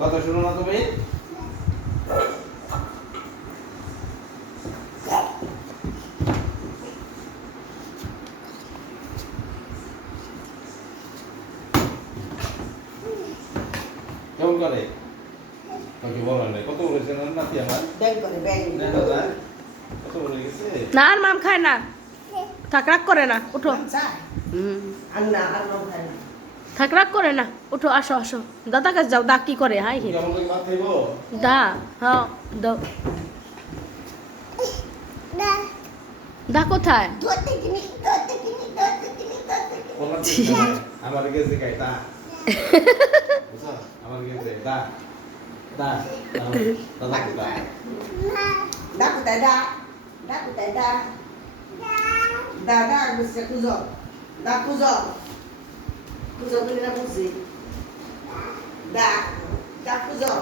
কথা শুনো না তুমি? কেমন করে? ওকে বলো না কত বলেছে না নাতি আমার? ব্যাং করে ব্যাং। না দাদা কত বলে গেছে? না আর মাম খায় না, থাক রাগ করে না, উঠো। আর না আর নাম খায় না। থাক রাগ করে না, উঠো, আসো আসো, দাদা কাছে যাও। দা কি করে? হাই হে কেমন করে ভাত খাইবো? দা, হ্যাঁ দাও। দা কোথায়? বললাম কি আমার গেছে কাইতা বুঝছো আমার গেছে দা দা দাদা দা Dah aku tak ada. Dah aku tak ada. Dah dah mesti kuzo. Dah kuzo. Kuzo beli nak kuzi. Dah. Dah kuzo.